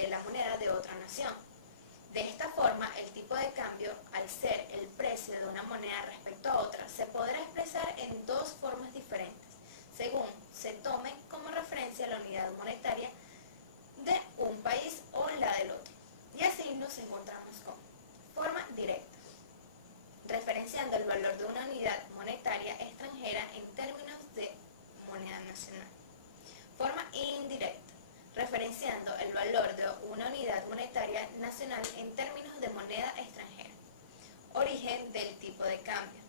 de la moneda de otra nación. De esta forma, el tipo de cambio, al ser el precio de una moneda respecto a otra, se podrá expresar en dos formas diferentes, según se tome como referencia la unidad monetaria de un país o la del otro. Y así nos encontramos con forma directa, referenciando el valor de una unidad monetaria extranjera en términos de moneda nacional. Forma indirecta, referenciando el valor de una unidad monetaria nacional en términos de moneda extranjera. Origen del tipo de cambio.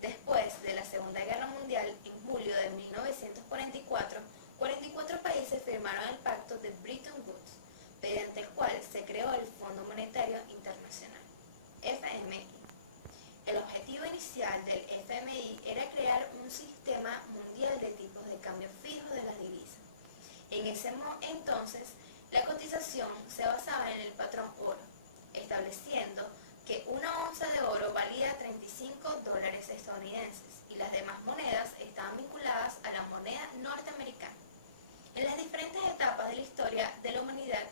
Después de la Segunda Guerra Mundial, en julio de 1944, 44 países firmaron el Pacto de Bretton Woods, mediante el cual se creó el Fondo Monetario Internacional, FMI. El objetivo inicial del FMI era crear un sistema mundial de tipos de cambio fijos de las divisas. En ese entonces, la cotización se basaba en el patrón oro, estableciendo que una onza de oro valía $35 estadounidenses y las demás monedas estaban vinculadas a la moneda norteamericana. En las diferentes etapas de la historia de la humanidad,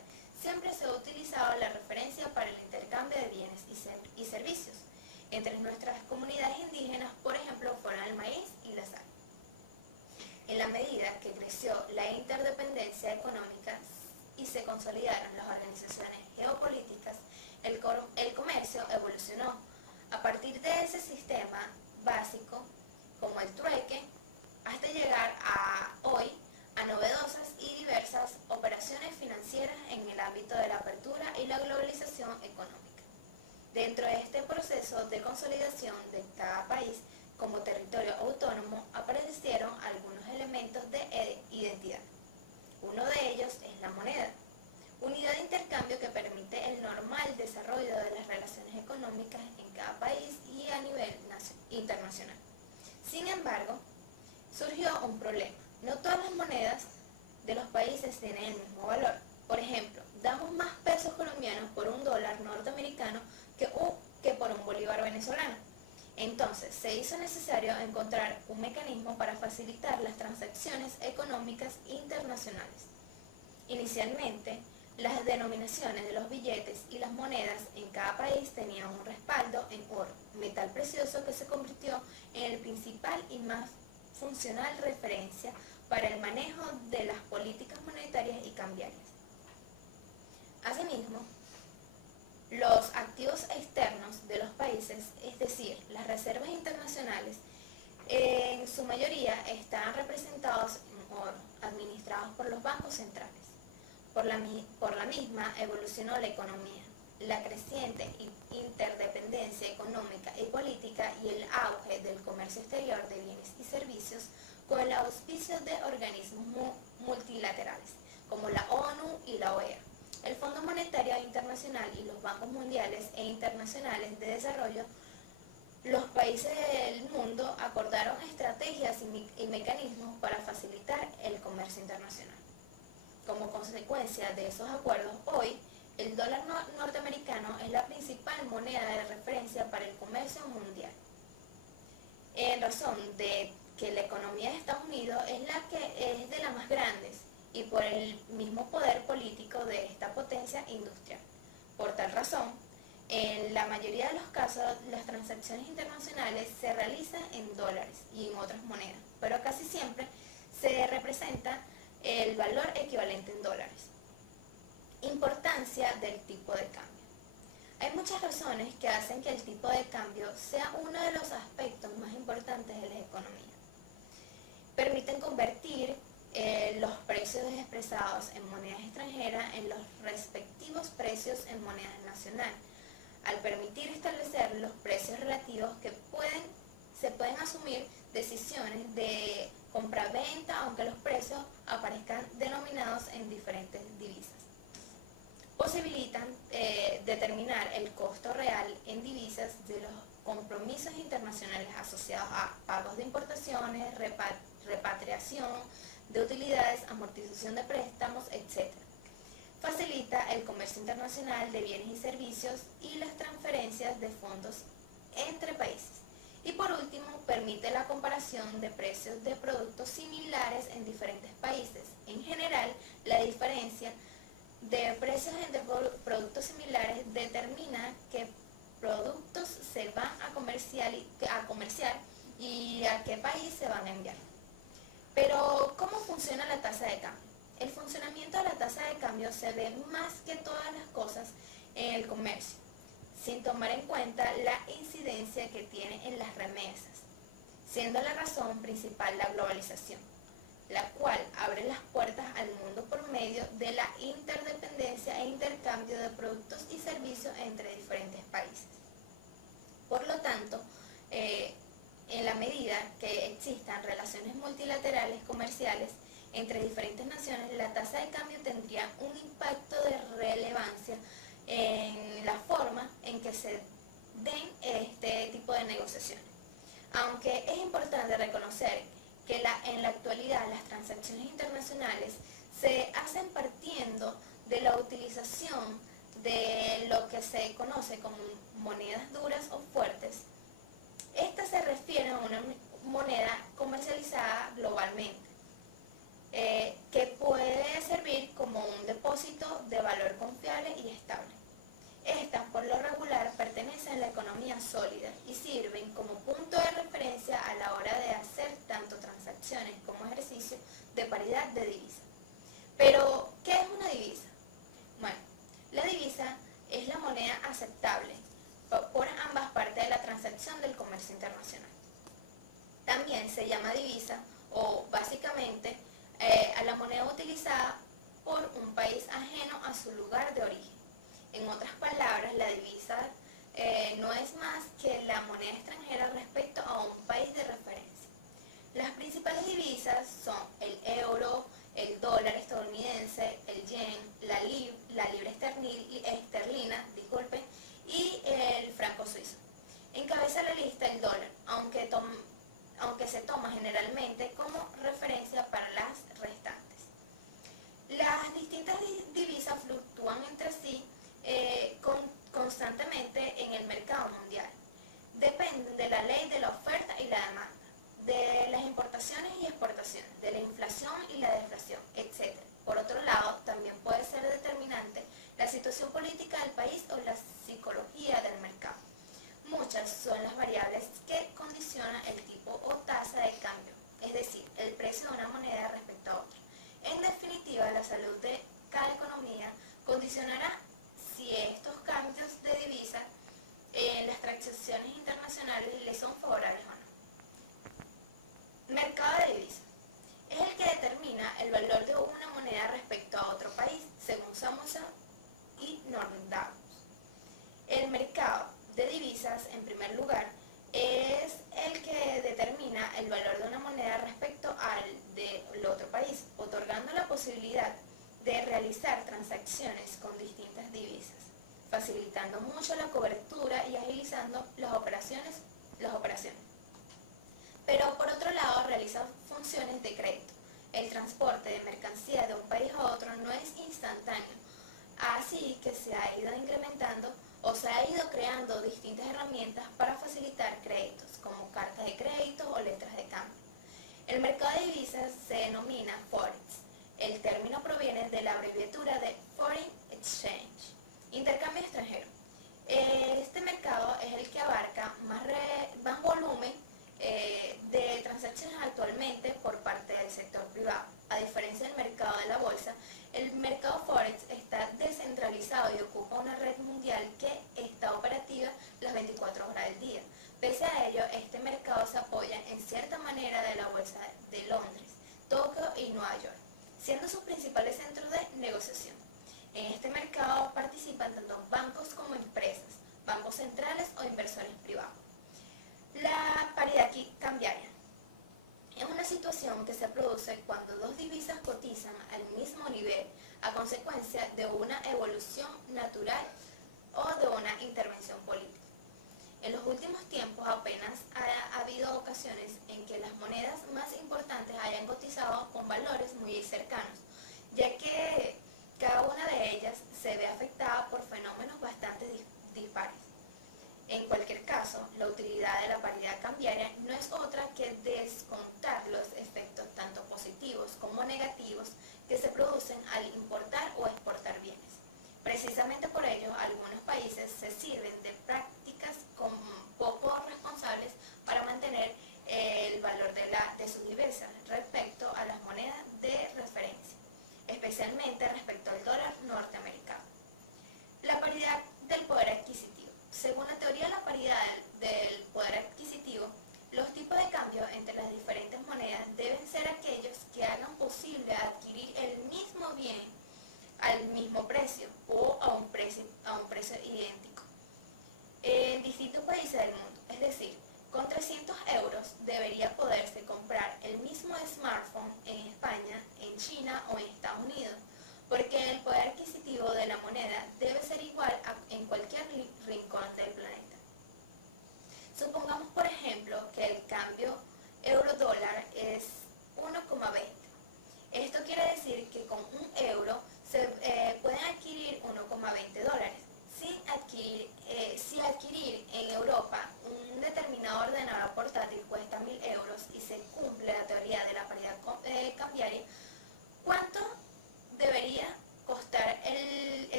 siempre se ha utilizado la referencia para el intercambio de bienes y servicios. Entre nuestras comunidades indígenas, por ejemplo, fueron el maíz y la sal. En la medida que creció la interdependencia económica y se consolidaron las organizaciones geopolíticas, el comercio evolucionó. A partir de ese sistema básico, como el trueque, hasta llegar hoy a novedosas y diversas operaciones financieras en el ámbito de la apertura y la globalización económica. Dentro de este proceso de consolidación de cada país como territorio autónomo aparecieron algunos elementos de identidad. Uno de ellos es la moneda, unidad de intercambio que permite el normal desarrollo de las relaciones económicas en cada país y a nivel internacional. Sin embargo, surgió un problema. No todas las monedas de los países tienen el mismo valor. Por ejemplo, damos más pesos colombianos por un dólar norteamericano que por un bolívar venezolano. Entonces, se hizo necesario encontrar un mecanismo para facilitar las transacciones económicas internacionales. Inicialmente, las denominaciones de los billetes y las monedas en cada país tenían un respaldo en oro, metal precioso que se convirtió en el principal y más funcional referencia para el manejo de las políticas monetarias y cambiarias. Asimismo, los activos externos de los países, es decir, las reservas internacionales, en su mayoría están representados en oro, administrados por los bancos centrales. Por la misma evolucionó la economía, la creciente interdependencia económica y política y el auge del comercio exterior de bienes y servicios con el auspicio de organismos multilaterales como la ONU y la OEA. El Fondo Monetario Internacional y los bancos mundiales e internacionales de desarrollo, los países del mundo acordaron estrategias y mecanismos para facilitar el comercio internacional. Como consecuencia de esos acuerdos, hoy el dólar norteamericano es la principal moneda de referencia para el comercio mundial. En razón de que la economía de Estados Unidos es de las más grandes y por el mismo poder político de esta potencia industrial. Por tal razón, en la mayoría de los casos, las transacciones internacionales se realizan en dólares y en otras monedas, pero casi siempre se representa el valor equivalente en dólares. Importancia del tipo de cambio. Hay muchas razones que hacen que el tipo de cambio sea uno de los aspectos más importantes de la economía. Permiten convertir los precios expresados en monedas extranjeras en los respectivos precios en moneda nacional, al permitir establecer los precios relativos que se pueden asumir decisiones de compra-venta aunque los precios aparezcan denominados en diferentes divisas. Posibilitan determinar el costo real en divisas de los compromisos internacionales asociados a pagos de importaciones, repatriación de utilidades, amortización de préstamos, etc. Facilita el comercio internacional de bienes y servicios y las transferencias de fondos entre países. Y por último, permite la comparación de precios de productos similares en diferentes países. En general, la diferencia de precios entre productos similares determina qué productos se van a comerciar y a qué país se van a enviar. Pero, ¿cómo funciona la tasa de cambio? El funcionamiento de la tasa de cambio se ve más que todas las cosas en el comercio, sin tomar en cuenta la incidencia que tiene en las remesas, siendo la razón principal la globalización, la cual abre las puertas al mundo por medio de la interdependencia e intercambio de productos y servicios entre diferentes países. Por lo tanto, en la medida que existan relaciones multilaterales comerciales entre diferentes naciones, la tasa de cambio tendría un impacto de relevancia en la forma en que se den este tipo de negociaciones. Aunque es importante reconocer que en la actualidad las transacciones internacionales se hacen partiendo de la utilización de lo que se conoce como monedas duras o fuertes. Esta se refiere a una moneda comercializada globalmente, que puede servir como un depósito de valor confiable y estable. Estas, por lo regular, pertenecen a la economía sólida y sirven como punto de referencia a la hora de hacer tanto transacciones como ejercicio de paridad de divisa. Pero, ¿qué es una divisa? Bueno, la divisa es la moneda aceptable por ambas partes de la transacción del comercio internacional. También se llama divisa o básicamente a la moneda utilizada por un país ajeno a su lugar de origen. En otras palabras, la divisa no es más que la moneda extranjera respecto a un país de referencia. Las principales divisas son el euro, el dólar estadounidense, el yen, la libra esterlina, y el franco suizo. Encabeza la lista el dólar, aunque se toma generalmente como referencia para las restantes. Las distintas divisas fluctúan entre sí constantemente en el mercado mundial. Dependen de la ley de la oferta y la demanda, de las importaciones y exportaciones, de la inflación y la deflación, etc. Por otro lado, también puede ser determinante la situación política del país o la psicología del mercado. Muchas son las variables que condicionan el tipo o tasa de cambio, es decir, el precio de una moneda respecto a otra. En definitiva, la salud de cada economía condicionará si estos cambios de divisa en las transacciones internacionales le son favorables o no. Mercado de divisas. Es el que determina el valor de una moneda respecto a otro país, según Samuelson y Nordahl. El mercado de divisas, en primer lugar, es el que determina el valor de una moneda respecto al del otro país, otorgando la posibilidad de realizar transacciones con distintas divisas, facilitando mucho la cobertura y agilizando las operaciones. Pero por otro lado realiza funciones de crédito. El transporte de mercancía de un país a otro no es instantáneo, así que se ha ido incrementando o se ha ido creando distintas herramientas para facilitar créditos, como cartas de crédito o letras de cambio. El mercado de divisas se denomina Forex. El término proviene de la abreviatura de Foreign Exchange, intercambio extranjero. Este mercado es el que abarca más volumen de transacciones actualmente por parte del sector privado. A diferencia del mercado de la bolsa, el mercado Forex está descentralizado y ocupa una red mundial que está operativa las 24 horas del día. Pese a ello, este mercado se apoya en cierta manera de la bolsa de Londres, Tokio y Nueva York, siendo sus principales centros de negociación. En este mercado participan tanto bancos como empresas, bancos centrales o inversores privados. La paridad cambiaria es una situación que se produce cuando dos divisas cotizan al mismo nivel a consecuencia de una evolución natural o de una intervención política. En los últimos tiempos apenas ha habido ocasiones en que las monedas más importantes hayan cotizado con valores muy cercanos, ya que cada una de ellas se ve afectada por fenómenos bastante dispares. En cualquier caso, la utilidad de la paridad cambiaria no es otra que descontar los efectos tanto positivos como negativos que se producen al importar o exportar bienes.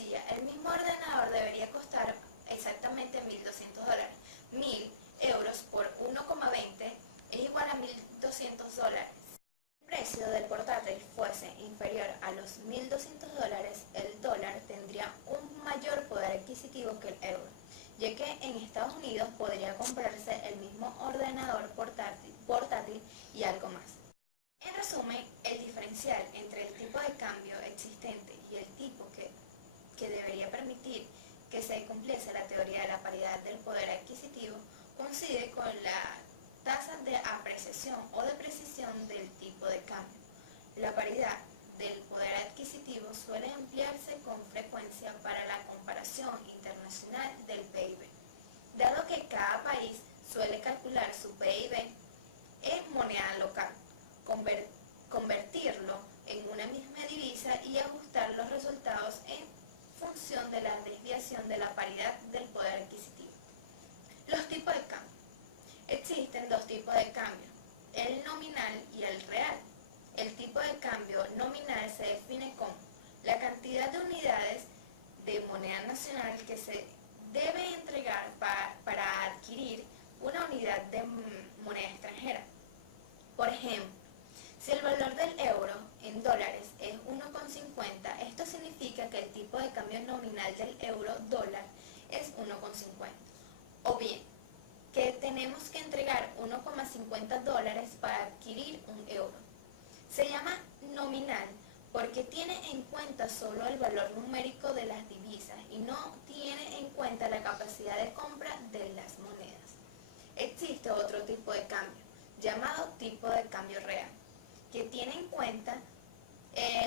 sencilla. El mismo ordenador debería costar exactamente $1.200. 1.000 euros por 1,20 es igual a $1.200. Si el precio del portátil fuese inferior a los $1.200, el dólar tendría un mayor poder adquisitivo que el euro, ya que en Estados Unidos podría comprarse el mismo ordenador portátil y algo más. En resumen, el diferencial entre el tipo de cambio existente y el tipo que debería permitir que se cumpliese la teoría de la paridad del poder adquisitivo coincide con la tasa de apreciación o depreciación del tipo de cambio. La paridad del poder adquisitivo suele emplearse con frecuencia para la comparación internacional del PIB, dado que cada país suele calcular su PIB en moneda local, convertirlo en una misma divisa y ajustar los resultados en función de la desviación de la paridad del poder adquisitivo. Los tipos de cambio. Existen dos tipos de cambio, el nominal y el real. El tipo de cambio nominal se define como la cantidad de unidades de moneda nacional que se debe entregar para adquirir una unidad de moneda extranjera. Por ejemplo, si el valor del euro en dólares es 1,50, esto significa que el tipo de cambio nominal del euro dólar es 1,50. O bien, que tenemos que entregar 1,50 dólares para adquirir un euro. Se llama nominal porque tiene en cuenta solo el valor numérico de las divisas y no tiene en cuenta la capacidad de compra de las monedas. Existe otro tipo de cambio, llamado tipo de cambio real, que tiene en cuenta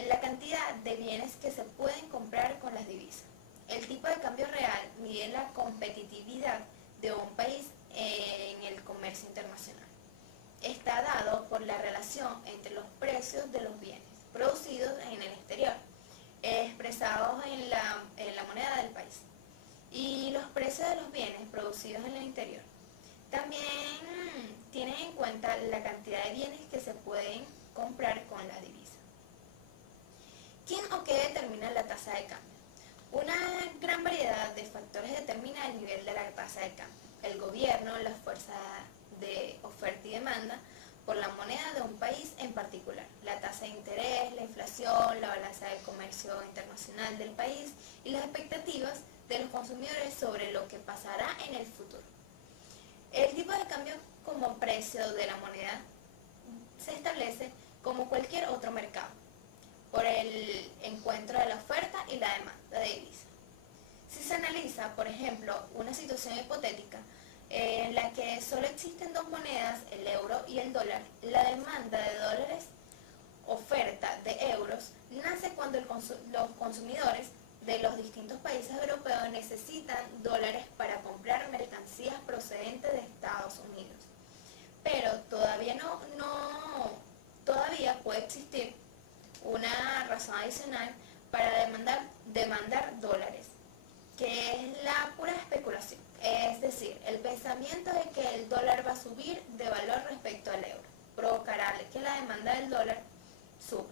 la cantidad de bienes que se pueden comprar con las divisas. El tipo de cambio real mide la competitividad de un país en el comercio internacional. Está dado por la relación entre los precios de los bienes producidos en el exterior, expresados en la moneda del país, y los precios de los bienes producidos en el interior. También tienen en cuenta la cantidad de bienes que se pueden comprar con la divisa. ¿Quién o qué determina la tasa de cambio? Una gran variedad de factores determina el nivel de la tasa de cambio. El gobierno, la fuerza de oferta y demanda por la moneda de un país en particular, la tasa de interés, la inflación, la balanza del comercio internacional del país y las expectativas de los consumidores sobre lo que pasará en el futuro. El tipo de cambio como precio de la moneda se establece como cualquier otro mercado, por el encuentro de la oferta y la demanda de divisa. Si se analiza, por ejemplo, una situación hipotética en la que solo existen dos monedas, el euro y el dólar, la demanda de dólares, oferta de euros, nace cuando los consumidores de los distintos países europeos necesitan dólares para comprar mercancías procedentes de Estados Unidos. Pero todavía puede existir una razón adicional para demandar dólares, que es la pura especulación, es decir, el pensamiento de que el dólar va a subir de valor respecto al euro, provocará que la demanda del dólar suba.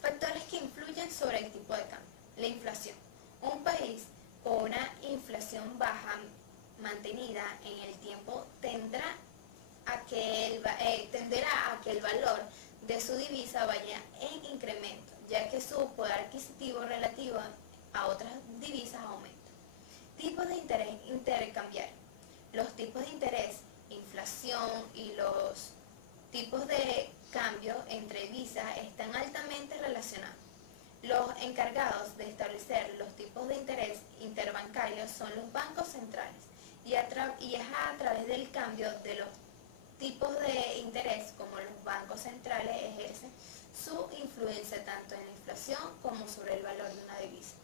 Factores que influyen sobre el tipo de cambio. La inflación. Un país con una inflación baja mantenida en el tiempo tenderá a que el valor de su divisa vaya en incremento, ya que su poder adquisitivo relativo a otras divisas aumenta. Tipos de interés intercambiario. Los tipos de interés, inflación y los tipos de cambio entre divisas están altamente relacionados. Los encargados de establecer los tipos de interés interbancarios son los bancos centrales y es a través del cambio de los tipos de interés como los bancos centrales ejercen su influencia tanto en la inflación como sobre el valor de una divisa.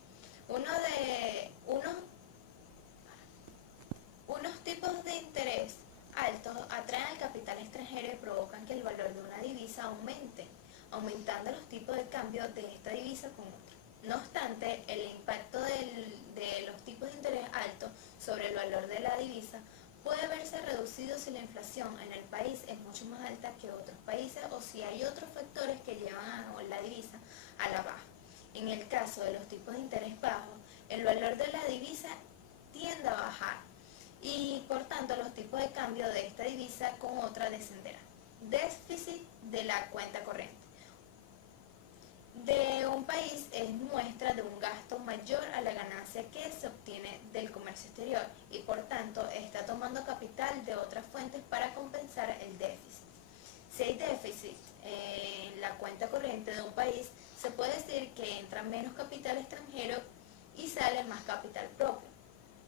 Unos tipos de interés altos atraen al capital extranjero y provocan que el valor de una divisa aumente, aumentando los tipos de cambio de esta divisa con otra. No obstante, el impacto de los tipos de interés altos sobre el valor de la divisa puede verse reducido si la inflación en el país es mucho más alta que otros países o si hay otros factores que llevan a la divisa a la baja. En el caso de los tipos de interés bajos, el valor de la divisa tiende a bajar y por tanto los tipos de cambio de esta divisa con otra descenderán. Déficit de la cuenta corriente de un país es muestra de un gasto mayor a la ganancia que se obtiene del comercio exterior y por tanto está tomando capital de otras fuentes para compensar el déficit. Si hay déficit en la cuenta corriente de un país, se puede decir que entra menos capital extranjero y sale más capital propio,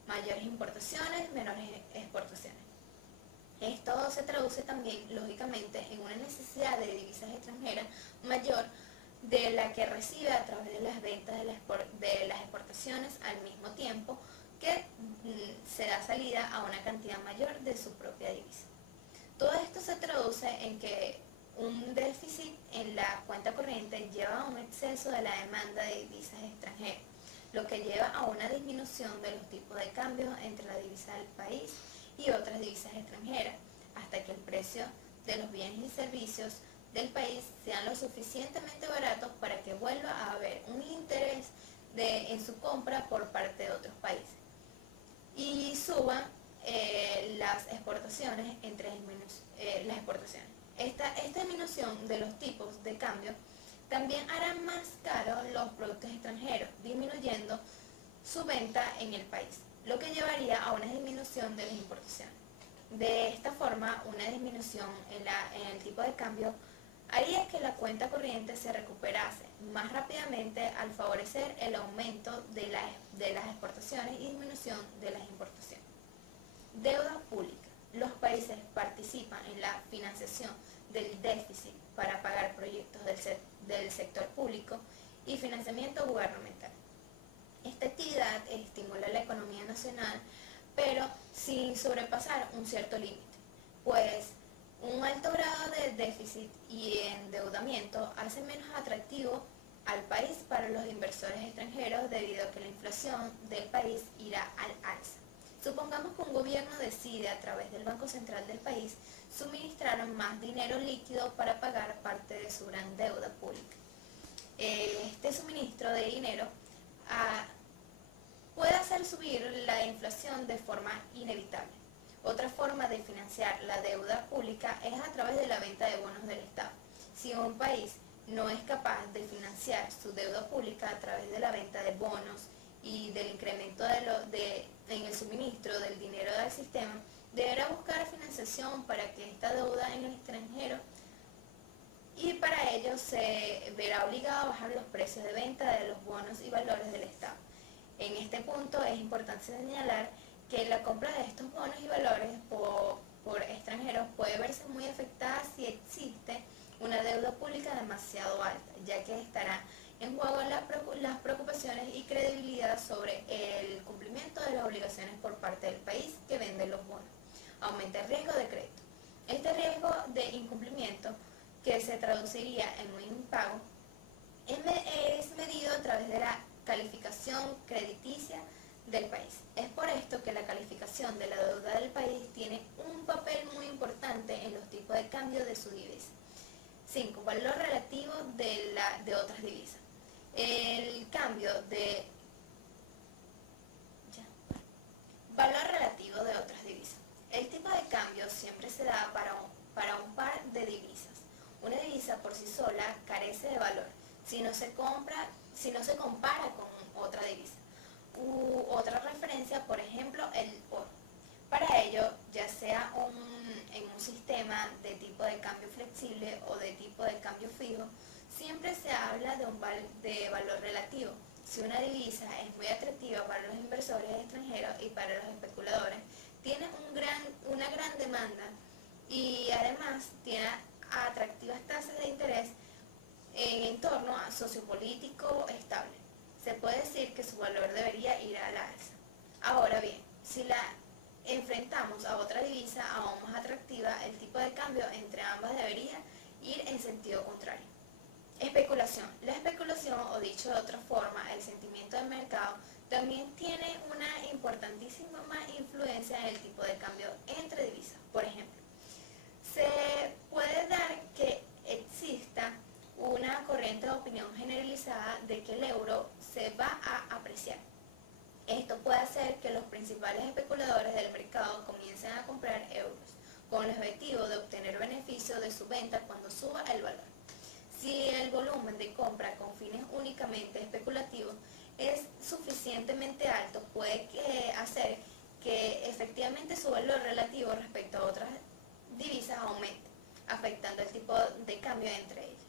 mayores importaciones, menores exportaciones. Esto se traduce también, lógicamente, en una necesidad de divisas extranjeras mayor de la que recibe a través de las ventas de las exportaciones al mismo tiempo que se da salida a una cantidad mayor de su propia divisa. Todo esto se traduce en que un déficit en la cuenta corriente lleva a un exceso de la demanda de divisas extranjeras, lo que lleva a una disminución de los tipos de cambio entre la divisa del país y otras divisas extranjeras, hasta que el precio de los bienes y servicios del país sean lo suficientemente baratos para que vuelva a haber un interés en su compra por parte de otros países y suban las exportaciones las exportaciones. Esta disminución de los tipos de cambio también hará más caros los productos extranjeros, disminuyendo su venta en el país, lo que llevaría a una disminución de las importaciones. De esta forma, una disminución en el tipo de cambio haría que la cuenta corriente se recuperase más rápidamente al favorecer el aumento de las exportaciones y disminución de las importaciones. Deuda pública. Los países participan en la financiación del déficit para pagar proyectos del sector público y financiamiento gubernamental. Esta actividad estimula la economía nacional, pero sin sobrepasar un cierto límite, pues un alto grado de déficit y endeudamiento hace menos atractivo al país para los inversores extranjeros debido a que la inflación del país irá al alza. Supongamos que un gobierno decide a través del Banco Central del país suministrar más dinero líquido para pagar parte de su gran deuda pública. Este suministro de dinero puede hacer subir la inflación de forma inevitable. Otra forma de financiar la deuda pública es a través de la venta de bonos del Estado. Si un país no es capaz de financiar su deuda pública a través de la venta de bonos y del incremento en el suministro del dinero del sistema, deberá buscar financiación para que esta deuda en el extranjero y para ello se verá obligado a bajar los precios de venta de los bonos y valores del Estado. En este punto es importante señalar que la compra de estos bonos y valores por extranjeros puede verse muy afectada si existe una deuda pública demasiado alta, ya que estará en juego las preocupaciones y credibilidad sobre el cumplimiento de las obligaciones por parte del país que vende los bonos. Aumenta el riesgo de crédito. Este riesgo de incumplimiento, que se traduciría en un impago, es medido a través de la calificación crediticia del país. Es por esto que la calificación de la deuda del país tiene un papel muy importante en los tipos de cambio de su divisa. 5. Valor relativo de otras divisas. El cambio de valor relativo de otras divisas. El tipo de cambio siempre se da para un par de divisas. Una divisa por sí sola carece de valor si no se compara con otra divisa. Otra referencia, por ejemplo, el oro. Para ello, ya sea en un sistema de tipo de cambio flexible o de tipo de cambio fijo, siempre se habla de valor relativo. Si una divisa es muy atractiva para los inversores extranjeros y para los especuladores, tiene una gran demanda y además tiene atractivas tasas de interés en entorno sociopolítico estable. Se puede decir que su valor debería ir a la alza. Ahora bien, si la enfrentamos a otra divisa aún más atractiva, el tipo de cambio entre ambas debería ir en sentido contrario. Especulación. La especulación, o dicho de otra forma, el sentimiento del mercado, también tiene una importantísima influencia en el tipo de cambio entre divisas. Por ejemplo, se puede dar que exista una corriente corriente opinión generalizada de que el euro se va a apreciar. Esto puede hacer que los principales especuladores del mercado comiencen a comprar euros, con el objetivo de obtener beneficio de su venta cuando suba el valor. Si el volumen de compra con fines únicamente especulativos es suficientemente alto, puede hacer que efectivamente su valor relativo respecto a otras divisas aumente, afectando el tipo de cambio entre ellas.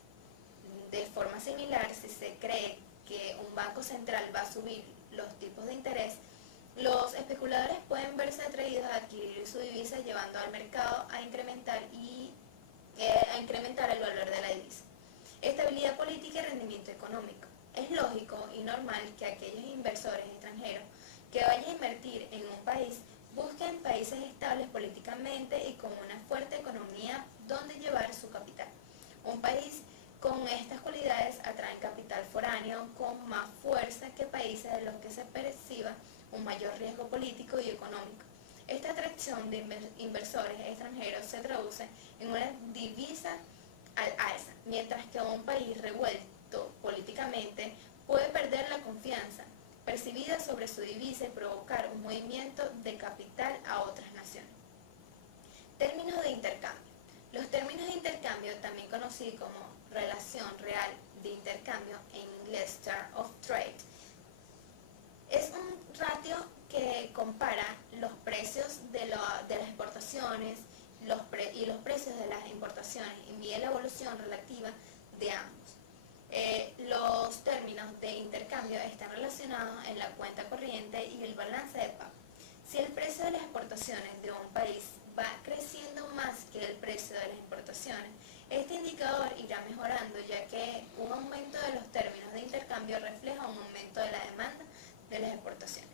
De forma similar, si se cree que un banco central va a subir los tipos de interés, los especuladores pueden verse atraídos a adquirir su divisa, llevando al mercado a incrementar el valor de la divisa. Estabilidad política y rendimiento económico. Es lógico y normal que aquellos inversores extranjeros que vayan a invertir en un país busquen países estables políticamente y con una fuerte economía donde llevar su capital. Un país con estas cualidades atrae capital foráneo con más fuerza que países de los que se perciba un mayor riesgo político y económico. Esta atracción de inversores extranjeros se traduce en una divisa al alza, mientras que un país revuelto políticamente puede perder la confianza percibida sobre su divisa y provocar un movimiento de capital a otras naciones. Términos de intercambio. Los términos de intercambio, también conocidos como relación real de intercambio, en inglés Term of Trade, es un ratio que compara los precios de las exportaciones y los precios de las importaciones y mide la evolución relativa de ambos. Los términos de intercambio están relacionados en la cuenta corriente y el balance de pago. Si el precio de las exportaciones de un país va creciendo más que el precio de las importaciones, este indicador irá mejorando, ya que un aumento de los términos de intercambio refleja un aumento de la demanda de las exportaciones.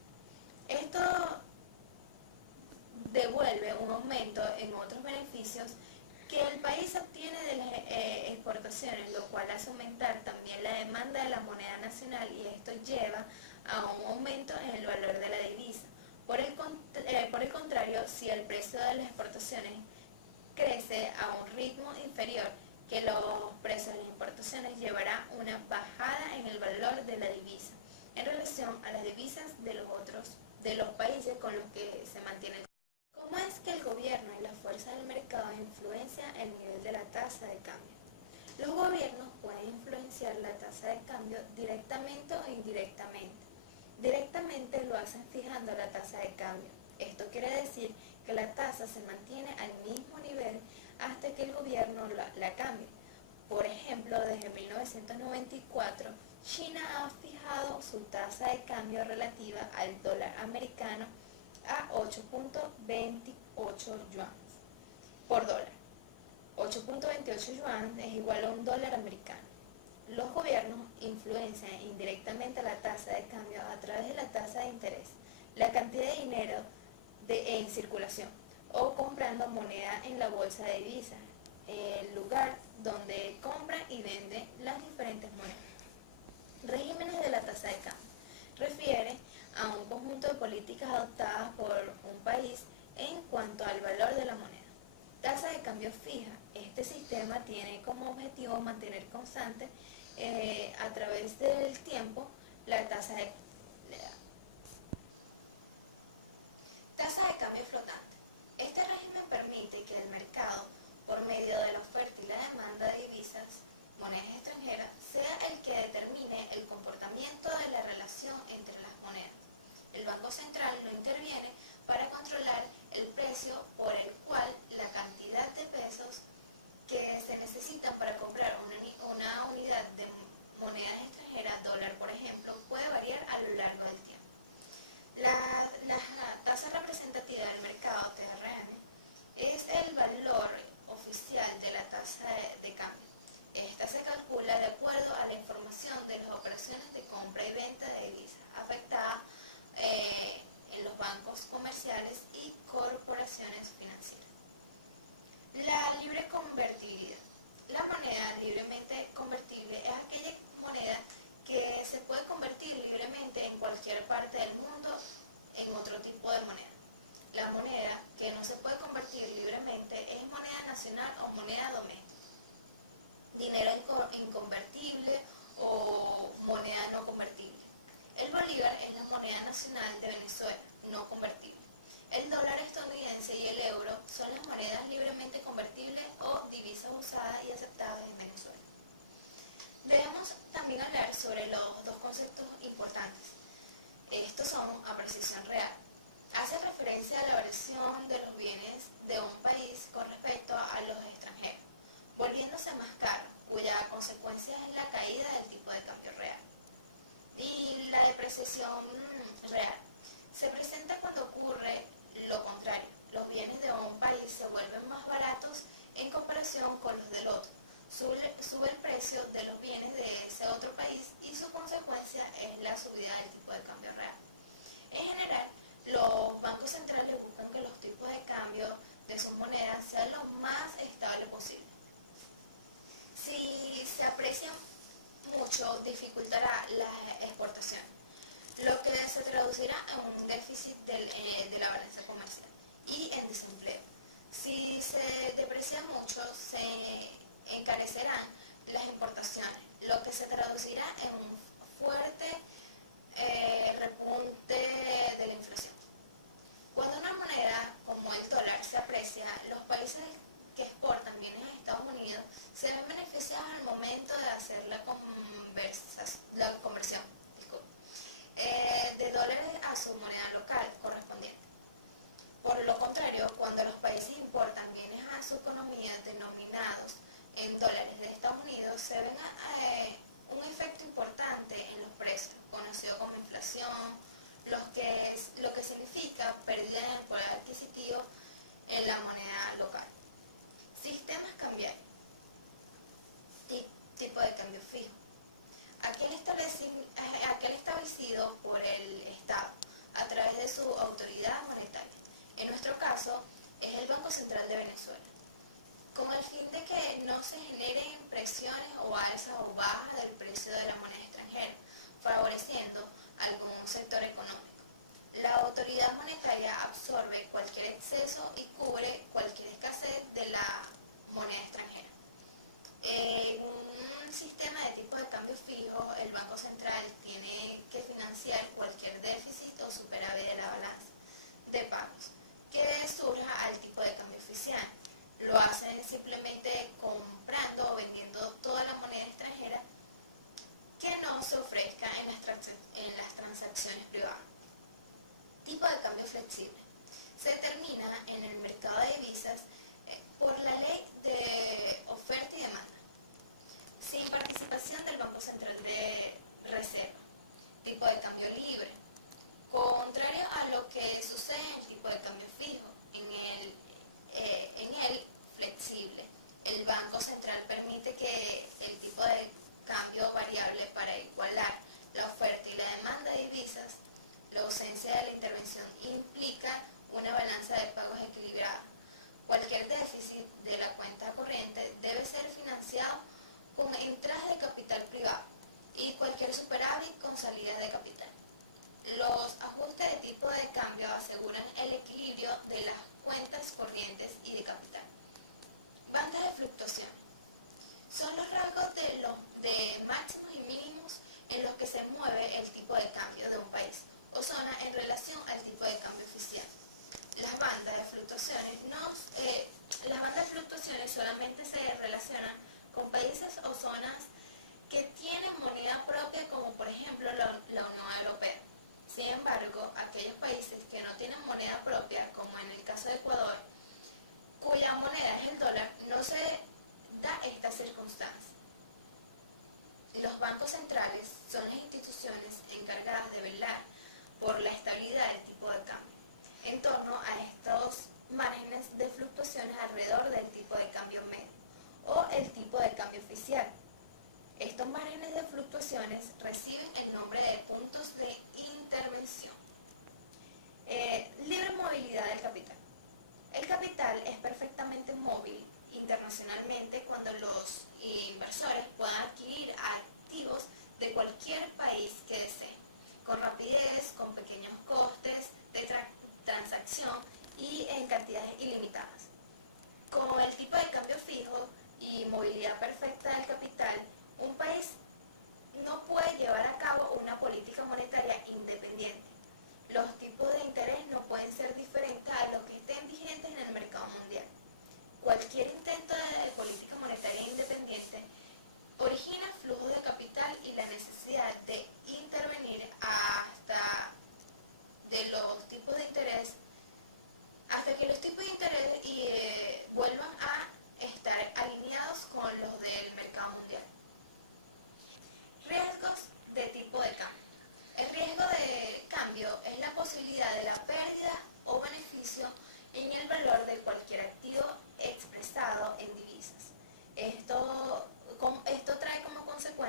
Esto devuelve un aumento en otros beneficios que el país obtiene de las exportaciones, lo cual hace aumentar también la demanda de la moneda nacional, y esto lleva a un aumento en el valor de la divisa. Por el contrario, si el precio de las exportaciones crece a un ritmo inferior que los precios de las importaciones, llevará una bajada en el valor de la divisa en relación a las divisas de los países con los que se mantiene. ¿Cómo es que el gobierno y las fuerzas del mercado influencian el nivel de la tasa de cambio? Los gobiernos pueden influenciar la tasa de cambio directamente o indirectamente. Directamente lo hacen fijando la tasa de cambio. Esto quiere decir que la tasa se mantiene al mismo nivel hasta que el gobierno la cambie. Por ejemplo, desde 1994, China ha fijado su tasa de cambio relativa al dólar americano a 8.28 yuanes por dólar. 8.28 yuanes es igual a un dólar americano. Los gobiernos influencian indirectamente la tasa de cambio a través de la tasa de interés, la cantidad de dinero en circulación, o comprando moneda en la bolsa de divisas, el lugar donde compran y venden las diferentes monedas. Regímenes de la tasa de cambio. Refiere a un conjunto de políticas adoptadas por un país en cuanto al valor de la moneda. Tasa de cambio fija. Este sistema tiene como objetivo mantener constante a través del tiempo la tasa de cambio flotante. Este régimen permite que el mercado, por medio de la oferta y la demanda de divisas, monedas extranjeras, sea el que determine el comportamiento de la relación entre las monedas. El Banco Central no interviene para controlar el precio por el cual la cantidad de pesos que se necesitan para comprar una unidad de monedas extranjeras, dólar por ejemplo, puede variar a lo son a precisión real. Hace referencia a la variación de los bienes de un país con respecto a los extranjeros, volviéndose más caro, cuya consecuencia es la caída del tipo de cambio real. Y la depreciación real se presenta cuando ocurre lo contrario. Los bienes de un país se vuelven más baratos en comparación con los del otro. Sube el precio de los bienes de ese otro país y su consecuencia es la subida del tipo de cambio real. En general, los bancos centrales buscan que los tipos de cambio de sus monedas sean lo más estable posible. Si se aprecia mucho, dificultará la exportación, lo que se traducirá en un déficit de la balanza comercial y en desempleo. Si se deprecia mucho, se encarecerán las importaciones, lo que se traducirá en un fuerte repunte de la inflación. Cuando una moneda como el dólar se aprecia, los países que exportan bienes a Estados Unidos se ven beneficiados al momento de hacer la conversión de dólares a su moneda local correspondiente. Por lo contrario, cuando los países importan bienes a su economía denominados en dólares de Estados Unidos, se ven un efecto importante en los precios, conocido como inflación, lo que significa pérdida en el poder adquisitivo en la moneda local. Sistemas cambiarios. Tipo de cambio fijo. Aquel establecido por el Estado a través de su autoridad monetaria. En nuestro caso, es el Banco Central de Venezuela, con el fin de que no se generen presiones o alzas o bajas del precio de la moneda extranjera, favoreciendo algún sector económico. La autoridad monetaria absorbe cualquier exceso y cubre cualquier escasez de la moneda extranjera. En un sistema de tipo de cambio fijo, el Banco Central tiene que financiar cualquier déficit o superávit de la balanza de pagos que surja al tipo de cambio oficial. Lo hacen simplemente comprando o vendiendo toda la moneda extranjera que no se ofrezca en las transacciones privadas. Tipo de cambio flexible. Se determina en el mercado de divisas por la ley de oferta y demanda, sin participación del Banco Central de Reserva. Tipo de cambio libre. Contrario a lo que sucede en el tipo de cambio fijo, en el flexible, el Banco Central permite que el tipo de cambio variable para igualar la oferta y la demanda de divisas. La ausencia de la intervención implica una balanza de pagos equilibrada. Cualquier déficit de la cuenta corriente debe ser financiado con entradas de capital privado y cualquier superávit con salida de capital. Los ajustes de tipo de cambio aseguran el equilibrio de las cuentas corrientes y de capital. Bandas de fluctuación. Son los rasgos de máximos y mínimos en los que se mueve el tipo de cambio de un país o zona en relación al tipo de cambio oficial. Las bandas de fluctuaciones solamente se relacionan con países o zonas que tienen moneda propia, como por ejemplo la Unión Europea. Sin embargo, aquellos países que no tienen moneda propia, como en el caso de Ecuador, cuya moneda es el dólar, no se da esta circunstancia. Los bancos centrales son las instituciones encargadas de velar por la estabilidad del tipo de cambio en torno a estos márgenes de fluctuaciones alrededor del tipo de cambio medio o el tipo de cambio oficial. Estos márgenes de fluctuaciones reciben el nombre de puntos de intervención. Libre movilidad del capital. El capital es perfectamente móvil internacionalmente cuando los inversores puedan adquirir activos de cualquier país que deseen, con rapidez, con pequeños costes de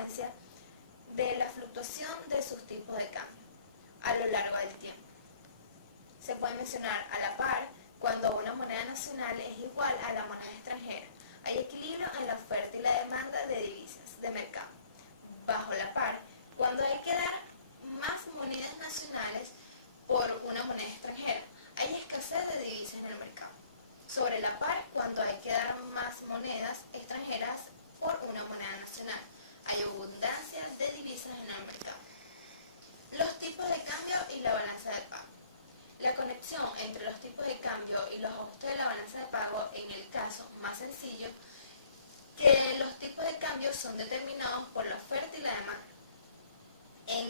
consecuencia de la fluctuación de sus tipos de cambio a lo largo del tiempo. Se puede mencionar a la par cuando una moneda nacional es igual a la moneda extranjera. Hay equilibrio en la oferta y la demanda de divisas de mercado. Bajo la par, cuando hay que dar más monedas nacionales por una moneda extranjera. Hay escasez de divisas en el mercado. Sobre la par, cuando hay que dar más monedas extranjeras por una moneda nacional. Hay abundancia de divisas en el mercado. Los tipos de cambio y la balanza de pago. La conexión entre los tipos de cambio y los ajustes de la balanza de pago, en el caso más sencillo, que los tipos de cambio son determinados por la oferta y la demanda. En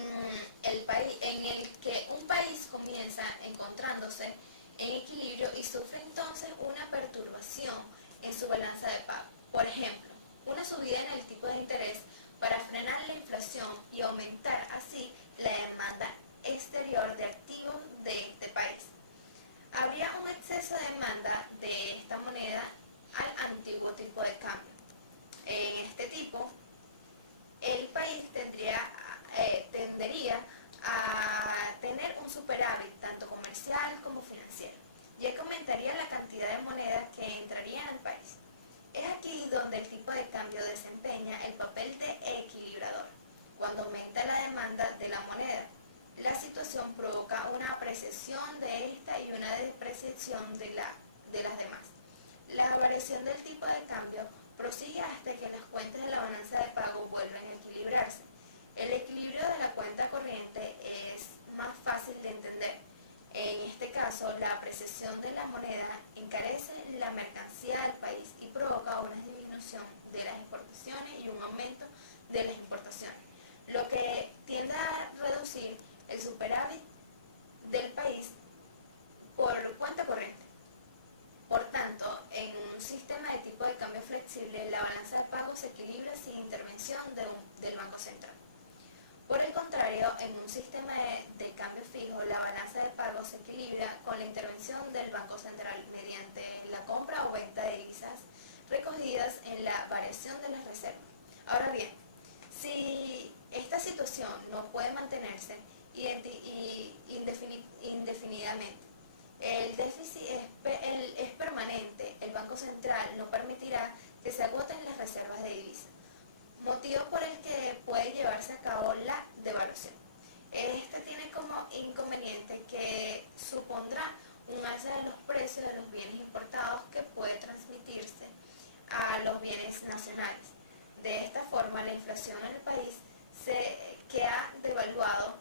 el que un país comienza encontrándose en equilibrio y sufre entonces una perturbación en su balanza de pago. Por ejemplo, una subida en el tipo de interés para frenar la inflación y aumentar así la demanda exterior de activos de este país. Habría un exceso de demanda de esta moneda al antiguo tipo de cambio. En este tipo, el país tendería a tener un superávit tanto comercial como financiero, ya que aumentaría la cantidad de monedas que entrarían al país. Es aquí donde el tipo de cambio desempeña el papel de equilibrador. Cuando aumenta la demanda de la moneda, la situación provoca una apreciación de esta y una depreciación de las demás. La variación del tipo de cambio prosigue hasta que las cuentas de la balanza de pago vuelven a equilibrarse. El equilibrio de la cuenta corriente es más fácil de entender. En este caso, la apreciación de la moneda encarece la mercancía del país y provoca una disminución de las exportaciones y un aumento de las importaciones, lo que tiende a reducir el superávit del país por cuenta corriente. Por tanto, en un sistema de tipo de cambio flexible, la balanza de pago se equilibra sin intervención del Banco Central. Por el contrario, en un sistema de cambio fijo, la balanza de pago se equilibra con la intervención del Banco Central mediante la compra o venta de divisas recogidas en la variación de las reservas. Ahora bien, si esta situación no puede mantenerse indefinidamente, el déficit es permanente, el Banco Central no permitirá que se agoten las reservas de divisas, motivo por el que puede llevarse a cabo la devaluación. Este tiene como inconveniente que supondrá un alza de los precios de los bienes importados que puede transmitirse a los bienes nacionales. De esta forma, la inflación en el país que ha devaluado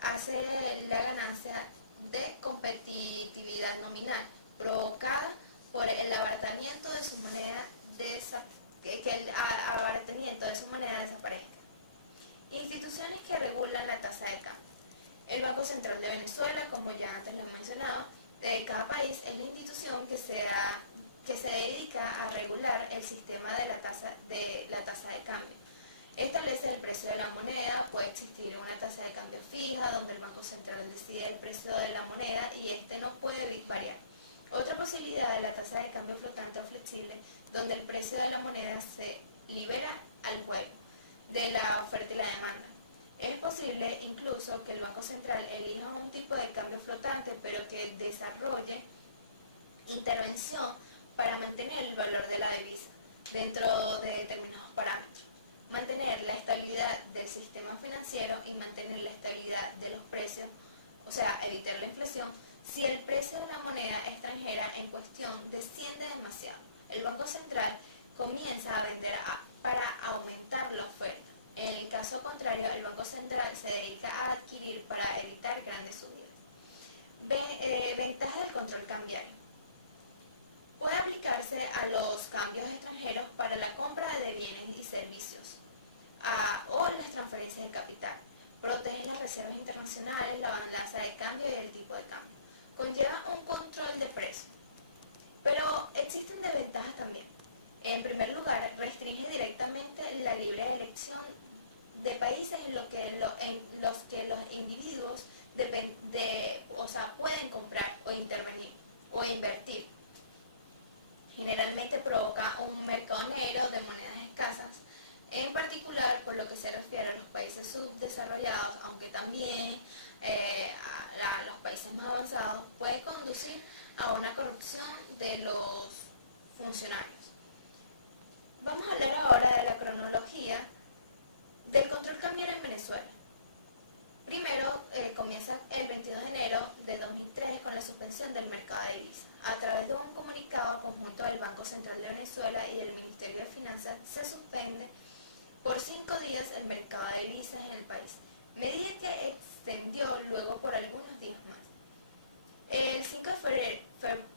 hace la ganancia de competitividad nominal provocada por el abaratamiento de su moneda desaparezca. Instituciones que regulan la tasa de cambio. El Banco Central de Venezuela, como ya antes lo he mencionado, de cada país es la institución que se dedica a regular el sistema de la tasa de cambio. Establece el precio de la moneda, puede existir una tasa de cambio fija, donde el Banco Central decide el precio de la moneda y este no puede variar. Otra posibilidad es la tasa de cambio flotante o flexible, donde el precio de la moneda se libera al juego de la oferta y la demanda. Es posible incluso que el Banco Central elija un tipo de cambio flotante, pero que desarrolle intervención para mantener el valor de la divisa dentro de determinados parámetros, mantener la estabilidad del sistema financiero y mantener la estabilidad de los precios, o sea, evitar la inflación. Si el precio de la moneda extranjera en cuestión desciende demasiado, el Banco Central comienza a vender para aumentar la oferta. En el caso contrario, el Banco Central se dedica a adquirir para evitar grandes subidas. Ventaja del control cambiario. Puede aplicarse a los cambios extranjeros para la compra de bienes y servicios o las transferencias de capital. Protege las reservas internacionales, la balanza de cambio y el tipo de cambio. Conlleva un control de precios. Pero existen desventajas también. En primer lugar, restringe directamente la libre elección de países en los que los individuos pueden comprar o intervenir o invertir. Generalmente provoca un mercado negro de monedas escasas, en particular por lo que se refiere funcionarios. Vamos a hablar ahora de la cronología del control cambiario en Venezuela. Primero, comienza el 22 de enero de 2003 con la suspensión del mercado de divisas. A través de un comunicado conjunto del Banco Central de Venezuela y del Ministerio de Finanzas, se suspende por 5 días el mercado de divisas en el país, medida que extendió luego por algunos días más. El 5 de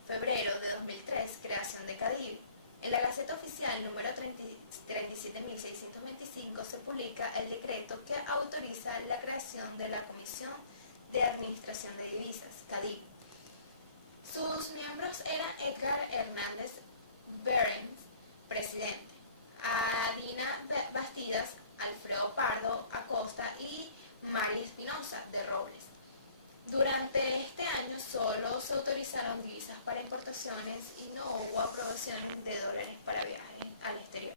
febrero de 2003, creación de CADIV. En la Gaceta Oficial número 37.625 se publica el decreto que autoriza la creación de la Comisión de Administración de Divisas, CADIV. Sus miembros eran Edgar Hernández Behrens, presidente, Adina Bastidas, Alfredo Pardo Acosta y Mari Espinosa de Robles. Durante este año solo se autorizaron divisas para importaciones y no hubo aprobaciones de dólares para viajes al exterior.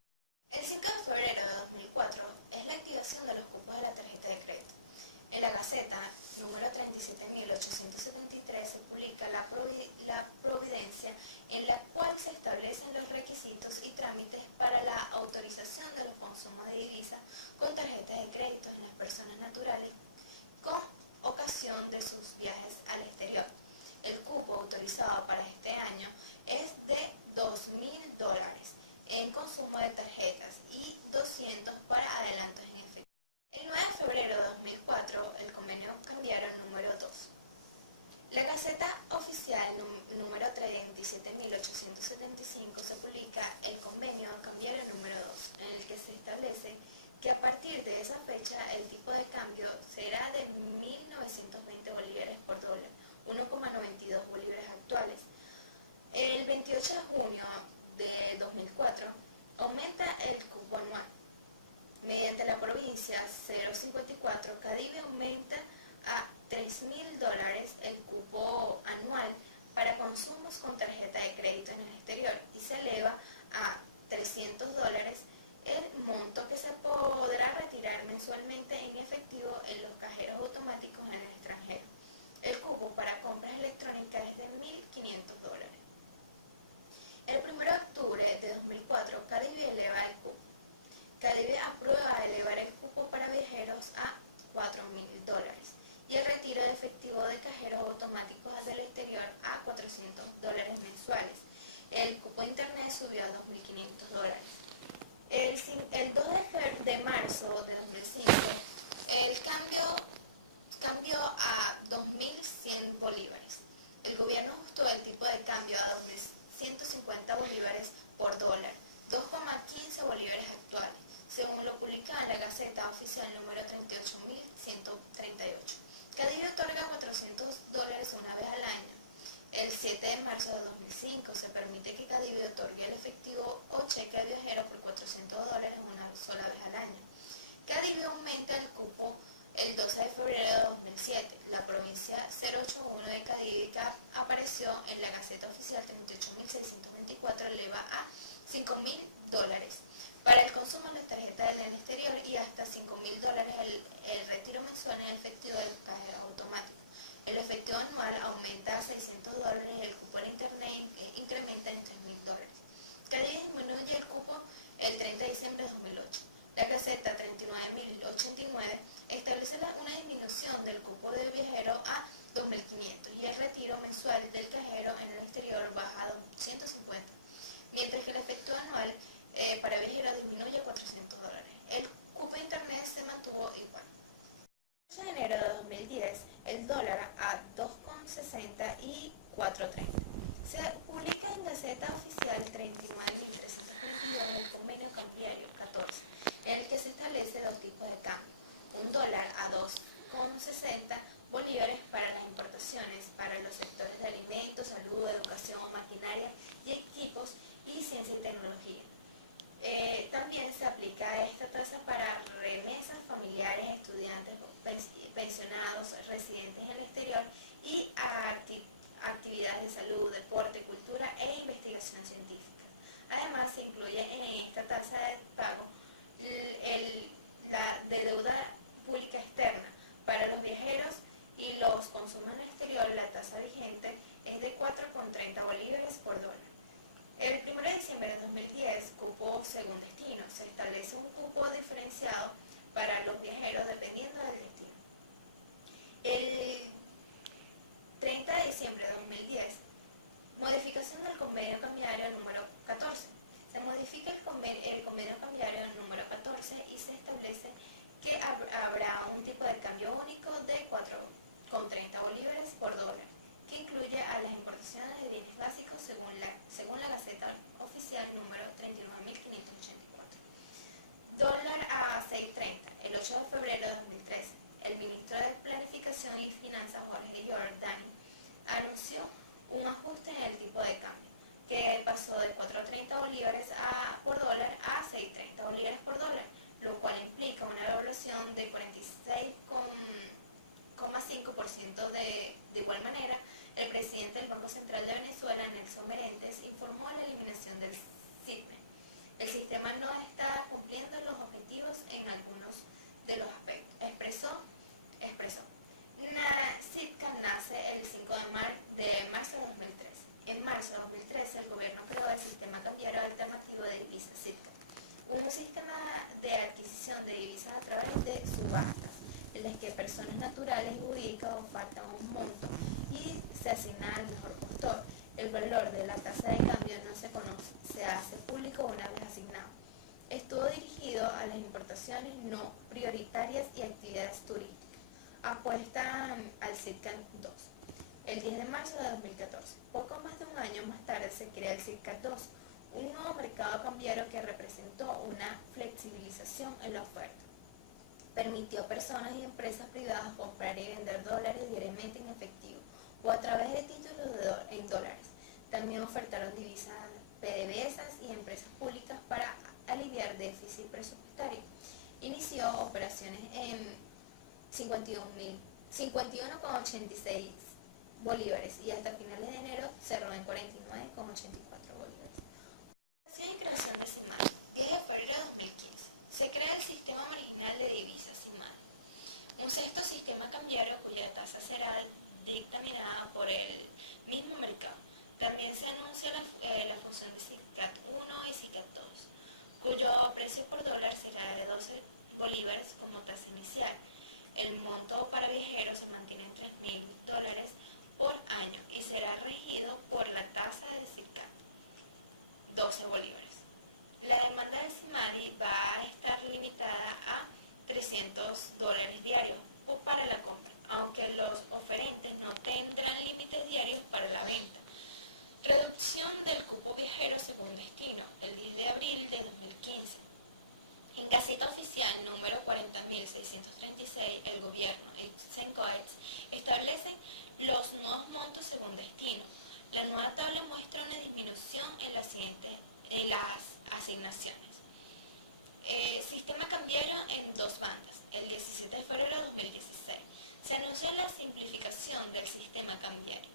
El 5 de febrero de 2004 es la activación de los cupos de la tarjeta de crédito. En la Gaceta número 37.873 se publica la providencia en la cual se establecen los requisitos y trámites para la autorización de los consumos de divisas con tarjetas de crédito en las personas naturales con ocasión de sus viajes al exterior. El cupo autorizado para este año es de $2.000 en consumo de tarjetas y 200 para adelantos en efectivo. El 9 de febrero de 2004, el convenio cambiario número 2. La Gaceta Oficial número 37.875 se publica el convenio cambiario número 2, en el que se establece que a partir de esa fecha el tipo de cambio será de 1.920 bolívares por dólar, 1,92 bolívares actuales. El 28 de junio de 2004 aumenta el cupo anual. Mediante la provincia 054, CADIV aumenta a $3.000 el cupo anual para consumos con tarjeta de crédito en el exterior y se eleva a $300 el monto que se podrá retirar mensualmente en efectivo en los cajeros automáticos en el extranjero. El cupo para compras electrónicas es de $1.500. El 1 de octubre de 2004, CADIV eleva el cupo. CADIV aprueba elevar el cupo para viajeros a $4.000 y el retiro de efectivo de cajeros automáticos del exterior a $400 mensuales. El cupo de internet subió a $2.500. El 2 de marzo de 2005, el cambió a 2.100 bolívares. El gobierno ajustó el tipo de cambio a 2.150 bolívares por dólar, 2,15 bolívares actuales, según lo publicado en la Gaceta Oficial número 38.138. CADIV otorga $400 una vez al año. El 7 de marzo de 2005 se permite que CADIV otorgue el efectivo o cheque al viajero por $400 una sola vez al año. CADIV aumenta el cupo el 12 de febrero de 2007. La provincia 081 de CADIV que apareció en la Gaceta Oficial 38.624 eleva a $5.000 para el consumo en las tarjetas del exterior y hasta $5.000 el retiro mensual en efectivo del cajero automático. El efectivo anual aumenta a $600 y el cupo en internet incrementa en $3.000. CADIV disminuye el cupo el 30 de diciembre de 2008. La Gaceta 39.089 establece una disminución del cupo de viajero a $2.500 y el retiro mensual del cajero en el exterior baja a $150, mientras que el efectivo anual para viajeros disminuye a $400. El cupo de internet se mantuvo igual. En enero de 2010, el dólar a 2,60 y 4,30. Se publica en Gaceta Oficial 39.332 el convenio cambiario 14, en el que se establecen los tipos de cambio. Un dólar a 2,60 bolívares para las importaciones para los sectores de alimentos, salud, educación, maquinaria y equipos y ciencia y tecnología. También se aplica esta tasa para remesas familiares, estudiantes, pensionados, residentes en el exterior y actividades de salud, habrá un tipo de cambio único de 4,30 bolívares por dólar, que incluye a las importaciones de bienes básicos según la Gaceta Oficial número 39.584. Dólar a 6,30. El 8 de febrero de 2013, el ministro de Planificación y Finanzas, Jorge Giordani, anunció un ajuste en el tipo de cambio, que pasó de 4,30 bolívares por dólar a 6,30 bolívares por dólar, lo cual implica una devaluación de 46,5%. De igual manera, el presidente del Banco Central de Venezuela, Nelson Merentes, informó la eliminación del SITME. El sistema no está cumpliendo los objetivos en algunos de los aspectos. Expresó. SITCA nace el 5 de marzo de 2013. En marzo de 2013, el gobierno creó el sistema cambiario alternativo de divisas SITCA, un sistema de adquisición de divisas a través de subastas, en las que personas naturales ubican o ofertan un monto y se asigna al mejor postor. El valor de la tasa de cambio no se conoce, se hace público una vez asignado. Estuvo dirigido a las importaciones no prioritarias y actividades turísticas. Apuesta al SITCA 2. El 10 de marzo de 2014, poco más de un año más tarde, se crea el SITCA 2, un nuevo mercado cambiario que representó una flexibilización en la oferta. Permitió a personas y empresas privadas comprar y vender dólares diariamente en efectivo o a través de títulos en dólares. También ofertaron divisas PDVSA y empresas públicas para aliviar déficit presupuestario. Inició operaciones en 51,86 bolívares y hasta finales de enero cerró en 49,84 bolívares. Y creación de CIMAD. 10 de febrero de 2015. Se crea el sistema marginal de divisas CIMAD, un sexto sistema cambiario cuya tasa será dictaminada por el mismo mercado. También se anuncia la función de SICAT 1 y SICAT 2, cuyo precio por dólar será de 12 bolívares como tasa inicial. El monto para viajeros se mantiene en $3.000 por año y será regido por la tasa de SICAT 12 bolívares. La demanda de CIMADI va a estar limitada a $300 diarios para la compra, aunque los oferentes no tendrán límites diarios para la venta. Reducción del cupo viajero según destino, el 10 de abril de 2015. En Gaceta Oficial número 40.636, el gobierno y CENCOEX establecen los nuevos montos según destino. La nueva tabla muestra una disminución en las asignaciones. Sistema cambiario en dos bandas. El 17 de febrero de 2016 se anunció la simplificación del sistema cambiario,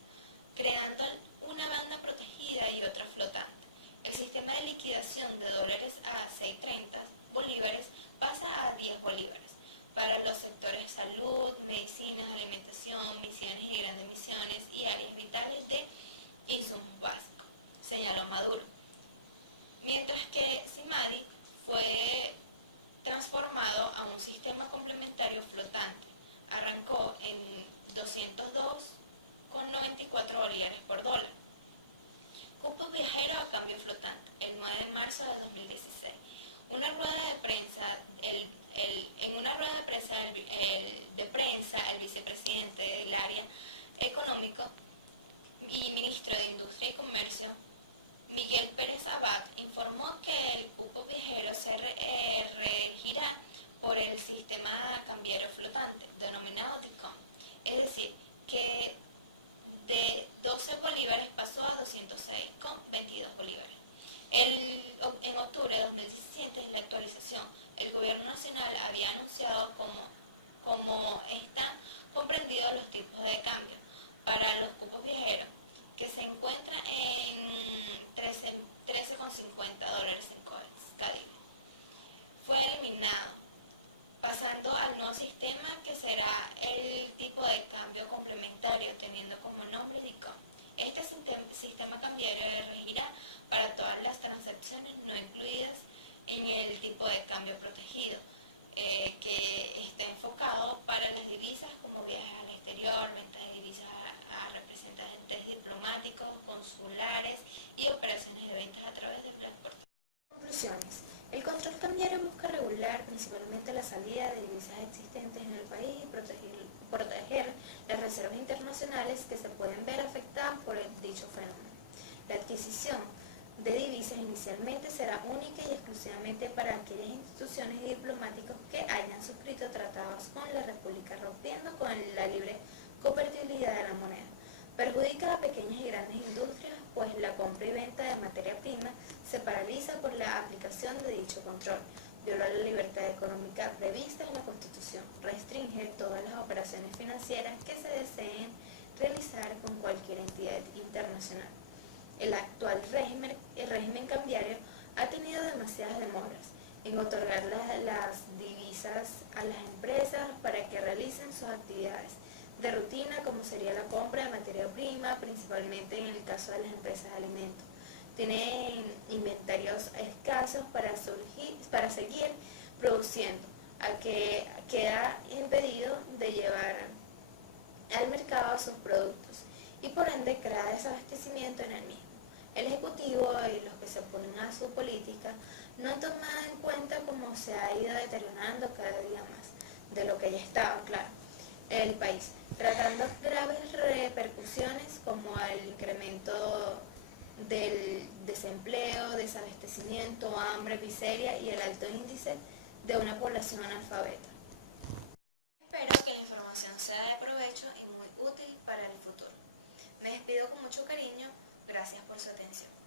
creando una banda protegida y otra flotante. El sistema de liquidación de dólares a 6,30 bolívares pasa a 10 bolívares para los sectores salud, medicinas, alimentación, misiones y grandes misiones y áreas vitales de insumos básicos, señaló Maduro. Mientras que CIMADI fue transformado a un sistema complementario flotante. Arrancó en 202,94 bolívares por dólar. Cupo viajero a cambio flotante, el 9 de marzo de 2016. En una rueda de prensa, el vicepresidente del área económico y ministro de Industria y Comercio, Miguel Pérez Abad, informó que el cupo viajero se regirá por el sistema cambiario flotante, denominado TICOM, es decir, que de 12 bolívares pasó a 206,22 bolívares. En octubre de 2017, en la actualización, el gobierno nacional había anunciado cómo están comprendidos los tipos de cambio para los cupos viajeros, que se encuentra en $13,50 en Cadiz. Fue eliminado, pasando al nuevo sistema que será el tipo de cambio complementario, teniendo como nombre DICOM. Este sistema cambiario regirá para todas las transacciones no incluidas en el tipo de cambio protegido, que está enfocado para las divisas como viajes al exterior, ventas de divisas a representantes diplomáticos, consulares y operaciones de ventas a través de transporte. Conclusiones. El control cambiario busca regular principalmente la salida de divisas existentes proteger las reservas internacionales que se pueden ver afectadas por dicho fenómeno. La adquisición de divisas inicialmente será única y exclusivamente para aquellas instituciones y diplomáticos que hayan suscrito tratados con la República, rompiendo con la libre convertibilidad de la moneda. Perjudica a pequeñas y grandes industrias, pues la compra y venta de materia prima se paraliza por la aplicación de dicho control. Viola la libertad económica prevista en la Constitución. Restringe todas las operaciones financieras que se deseen realizar con cualquier entidad internacional. El actual régimen cambiario ha tenido demasiadas demoras en otorgar las divisas a las empresas para que realicen sus actividades de rutina, como sería la compra de materia prima, principalmente en el caso de las empresas de alimentos. Tienen inventarios escasos para seguir produciendo, a que queda impedido de llevar al mercado sus productos y por ende crea desabastecimiento en el mismo. El Ejecutivo y los que se oponen a su política no han tomado en cuenta cómo se ha ido deteriorando cada día más de lo que ya estaba claro el país, tratando graves repercusiones como el incremento del desempleo, desabastecimiento, hambre, miseria y el alto índice de una población analfabeta. Espero que la información sea de provecho y muy útil para el futuro. Me despido con mucho cariño. Gracias por su atención.